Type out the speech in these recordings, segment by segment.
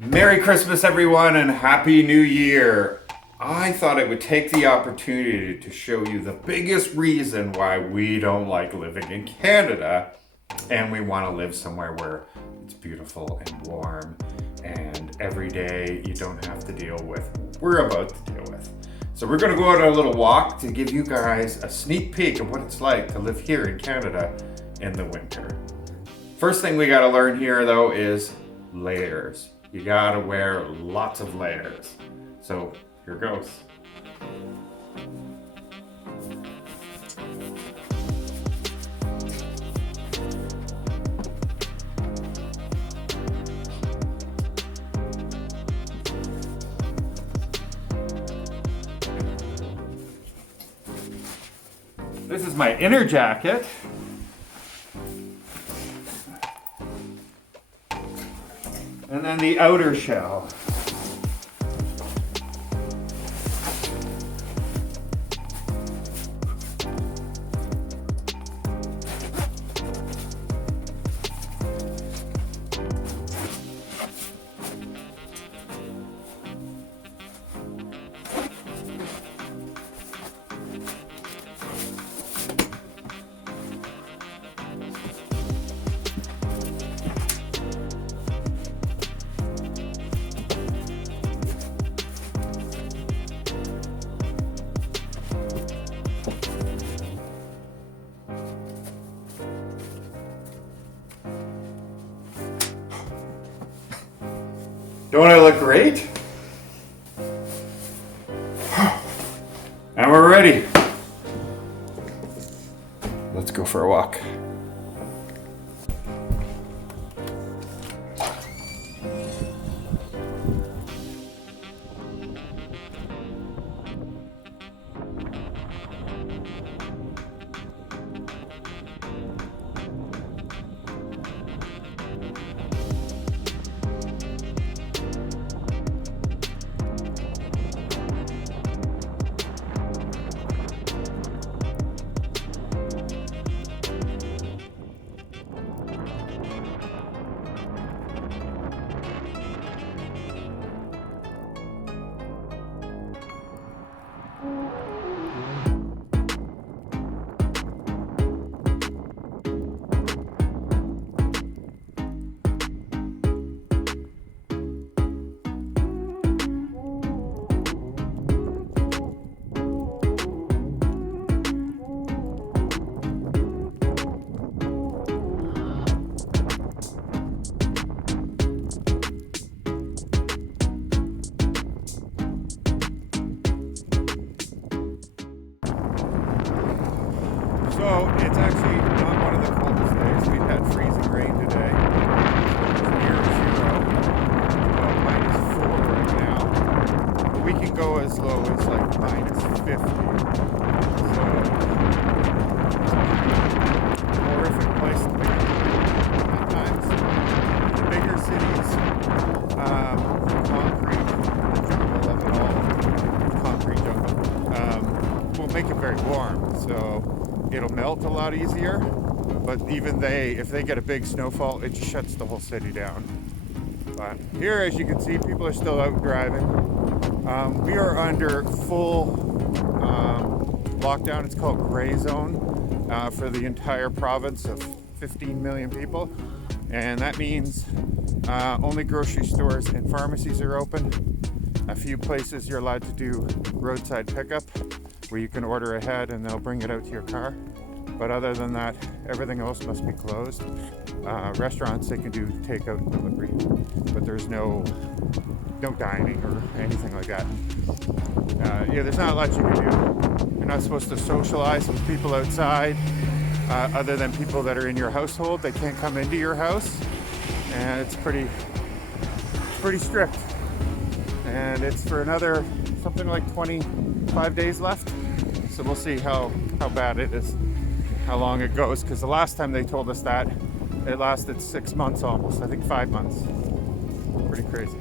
Merry Christmas, everyone, and Happy New Year. I thought I would take the opportunity to show you the biggest reason why we don't like living in Canada and we want to live somewhere where it's beautiful and warm and every day you don't have to deal with what we're about to deal with. So we're going to go on a little walk to give you guys a sneak peek of what it's like to live here in Canada in the winter. First thing we got to learn here though is layers. You gotta wear lots of layers. So here goes. This is my inner jacket. And then the outer shell. Don't I look great? And we're ready. Let's go for a walk. So it's actually not one of the coldest days. We've had freezing rain today. It's near zero. It's about -4 right now. But we can go as low as like -50. So it's a horrific place to be. At times, the bigger cities, concrete jungle of it all, concrete jungle, will make it very warm. So it'll melt a lot easier, but even if they get a big snowfall, it just shuts the whole city down. But here, as you can see, people are still out driving. We are under full lockdown. It's called gray zone for the entire province of 15 million people. And that means only grocery stores and pharmacies are open. A few places you're allowed to do roadside pickup, where you can order ahead and they'll bring it out to your car. But other than that, everything else must be closed. Restaurants, they can do takeout and delivery, but there's no dining or anything like that. There's not much you can do. You're not supposed to socialize with people outside, other than people that are in your household. They can't come into your house, and it's pretty strict. And it's for another something like 25 days left. So we'll see how bad it is, how long it goes, because the last time they told us that, it lasted 6 months almost, I think 5 months. Pretty crazy.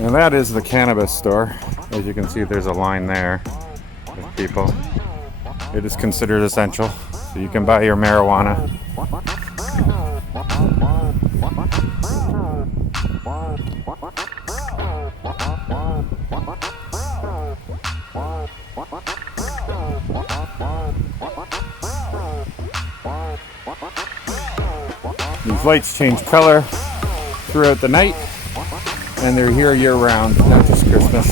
And that is the cannabis store. As you can see, there's a line there with people. It is considered essential, so you can buy your marijuana. These lights change color throughout the night, and they're here year-round, not just Christmas.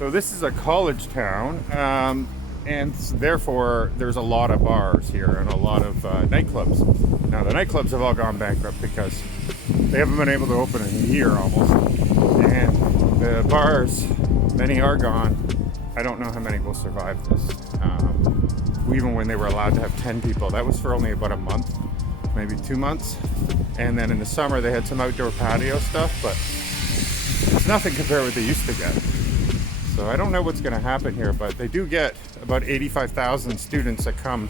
So this is a college town, and therefore there's a lot of bars here and a lot of nightclubs. Now the nightclubs have all gone bankrupt because they haven't been able to open in a year almost. And the bars, many are gone. I don't know how many will survive this. Even when they were allowed to have 10 people, that was for only about a month, maybe 2 months. And then in the summer they had some outdoor patio stuff, but it's nothing compared to what they used to get. So I don't know what's going to happen here, but they do get about 85,000 students that come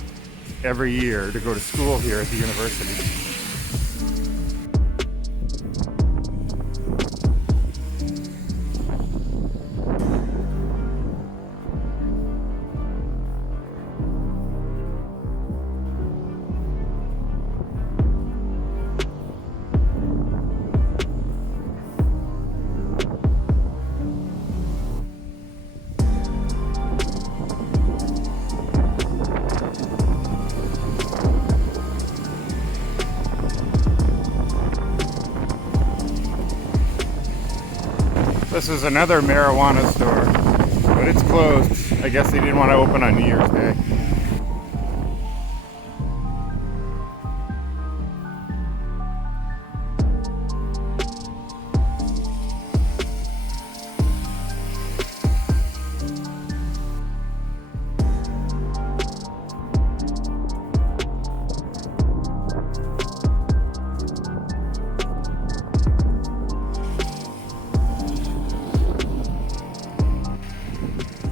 every year to go to school here at the university. This is another marijuana store, but it's closed. I guess they didn't want to open on New Year's Day.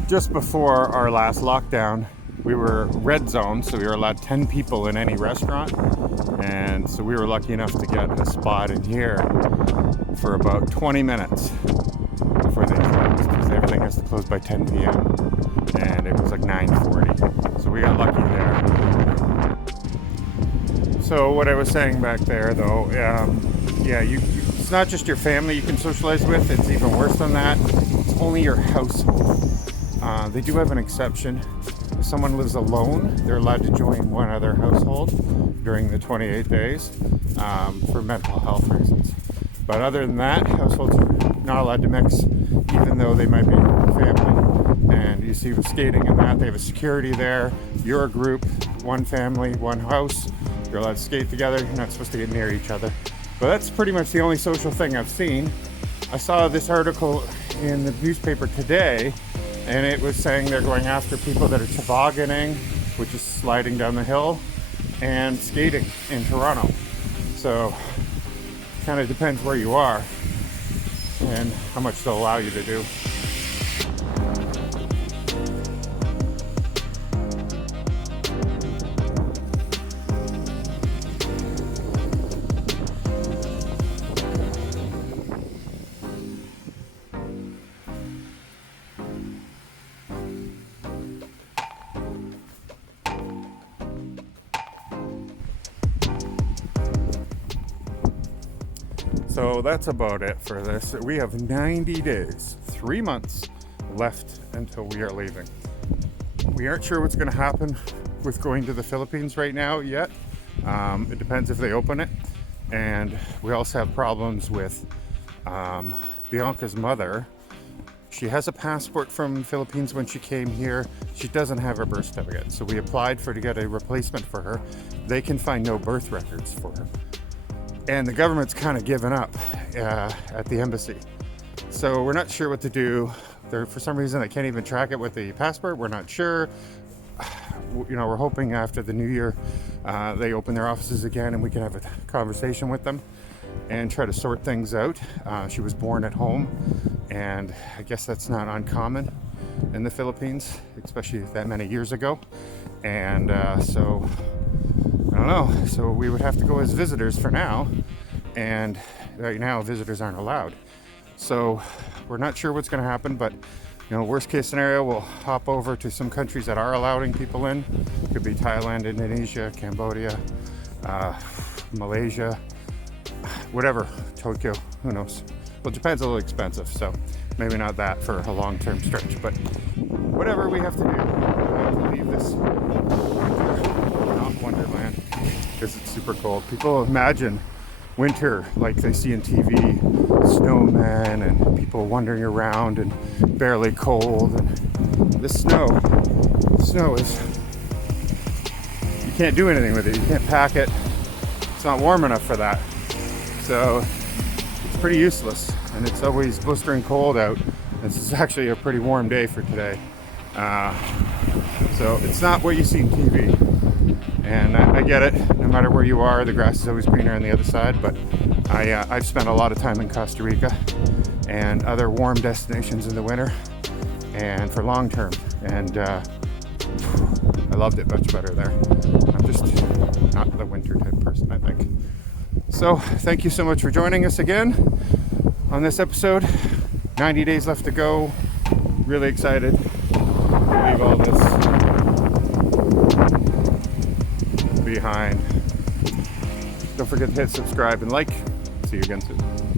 Just before our last lockdown, we were red zone, so we were allowed 10 people in any restaurant. And so we were lucky enough to get a spot in here for about 20 minutes before they closed, because everything has to close by 10 p.m. And it was like 9:40, so we got lucky there. So what I was saying back there though, it's not just your family you can socialize with, it's even worse than that. It's only your household. They do have an exception If someone lives alone, they're allowed to join one other household during the 28 days for mental health reasons. But other than that, households are not allowed to mix, even though they might be family. And you see with skating and that, they have a security there. You're a group, one family, one house. You're allowed to skate together. You're not supposed to get near each other. But that's pretty much the only social thing I've seen. I saw this article in the newspaper today, and it was saying they're going after people that are tobogganing, which is sliding down the hill, and skating in Toronto. So kind of depends where you are and how much they'll allow you to do. So that's about it for this. We have 90 days, 3 months left until we are leaving. We aren't sure what's going to happen with going to the Philippines right now yet. It depends if they open it. And we also have problems with Bianca's mother. She has a passport from Philippines when she came here. She doesn't have her birth certificate. So we applied to get a replacement for her. They can find no birth records for her. And the government's kind of given up at the embassy. So we're not sure what to do. For some reason, they can't even track it with the passport. We're not sure. We're hoping after the new year, they open their offices again and we can have a conversation with them and try to sort things out. She was born at home, and I guess that's not uncommon in the Philippines, especially that many years ago. And so I don't know. So we would have to go as visitors for now, and right now visitors aren't allowed. So we're not sure what's going to happen, but worst case scenario, we'll hop over to some countries that are allowing people in. Could be Thailand, Indonesia, Cambodia, Malaysia, whatever, Tokyo, who knows. Well, Japan's a little expensive, so maybe not that for a long-term stretch, but whatever we have to do, we have to leave this wonderland because it's super cold. People imagine winter like they see in TV, snowmen and people wandering around and barely cold. And the snow is, you can't do anything with it. You can't pack it. It's not warm enough for that. So it's pretty useless, and it's always blistering cold out. This is actually a pretty warm day for today. So it's not what you see in TV. And I get it, no matter where you are, the grass is always greener on the other side, but I've spent a lot of time in Costa Rica and other warm destinations in the winter and for long term, and I loved it much better there. I'm just not the winter type person, I think. So thank you so much for joining us again on this episode. 90 days left to go. Really excited to leave all this behind. Don't forget to hit subscribe and like. See you again soon.